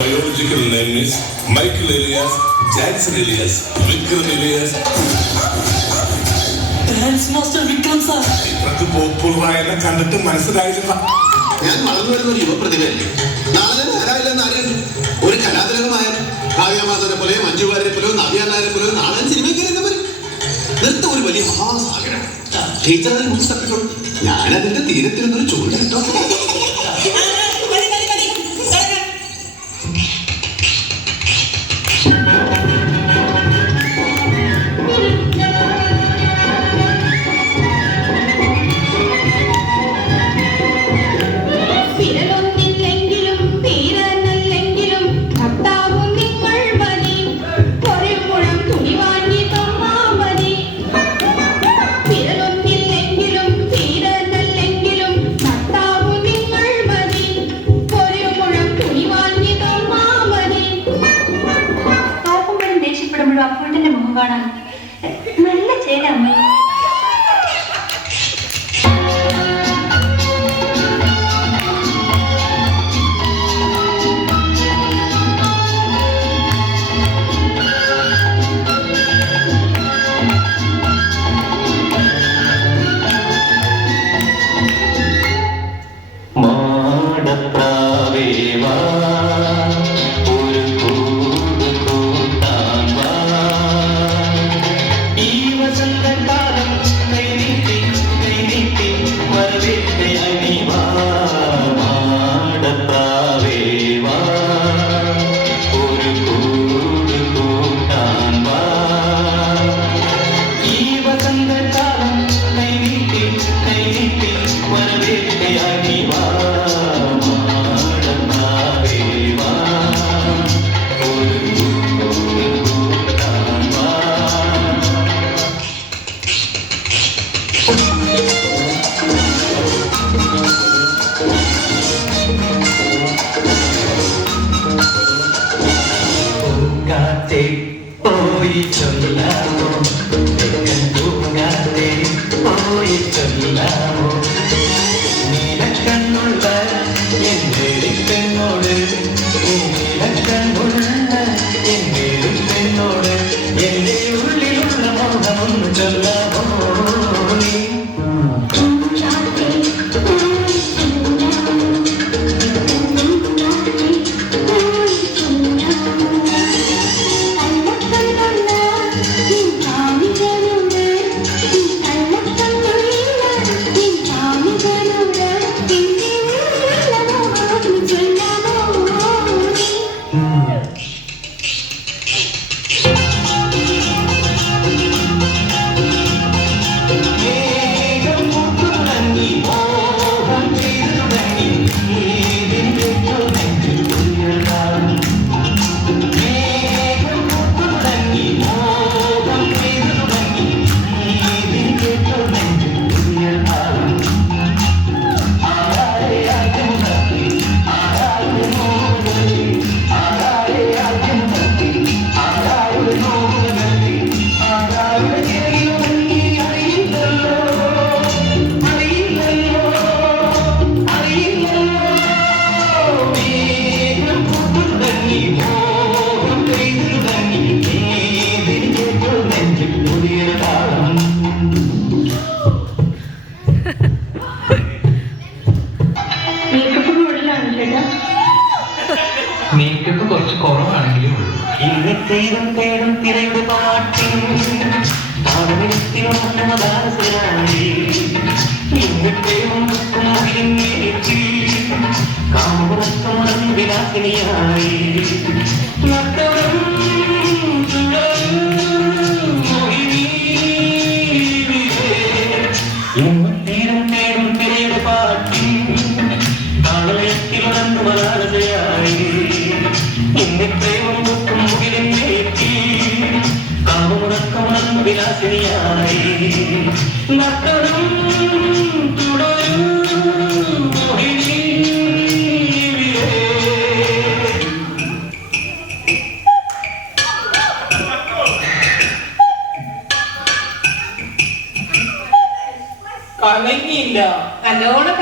biological name is Michael Elias, Jackson Elias, Vikram Elias. Dance master Vikram sir. ഇത്രക്ക് പോപ്പുലറായെന്നെ കണ്ടിട്ട് മനസ്സിലായില്ല. ഞാൻ വളർന്നു വരുന്ന ഒരു യുവപ്രതിഭയല്ലേ. നാളെ ആരായില്ലെന്ന് അറിയുന്നു. ഒരു കലാതിലകമായ കാവ്യമാധവനെ പോലെയോ മഞ്ജു വാര്യരെ പോലെയോ നവ്യ നായരെ പോലെയോ നാളെ സിനിമയ്ക്ക് വരും. നൃത്തം ഒരു വലിയ മഹാസാഗരം. ടീച്ചർ അതിൽ മുമ്പ് തപ്പിട്ടുള്ളൂ. ഞാനതിന്റെ തീരത്തിരുന്നൊരു ചൂടിട്ടോ. അപ്പൂട്ടന്റെ മുഖം കാണാൻ നല്ല ചേരാമ്മ. പോയി ചൊല്ലാമോ പോയി ചൊല്ലാമോ നീലക്കണ്ണുള്ള എൻ്റെ പെണ്ണോട് നീലക്കണ്ണുള്ള എൻ്റെ പെണ്ണോട് എൻ്റെ ഉള്ളിലുള്ള മോഹമൊന്ന് ചൊല്ലാമോ നീ മേക്കപ്പ് കുറച്ച് കുറവാണെങ്കിലും ഇന്ന് തേടും തേടും തിരയുടെ പാട്ടിൽ വിലാസിനിയായി ഇന്ന് തേടും തേടും തിരയുടെ പാട്ടിൽ താളത്തിലുണർന്നു മലാലതയായി ഇന്ന് പ്രേമം മുക്കും മുകിലിന്നേറ്റി കാമുറക്കമർന്നു വിലാസിനിയായി നട്ടണം തുടരും മോഹിനി കലങ്ങിയില്ല നല്ലോണം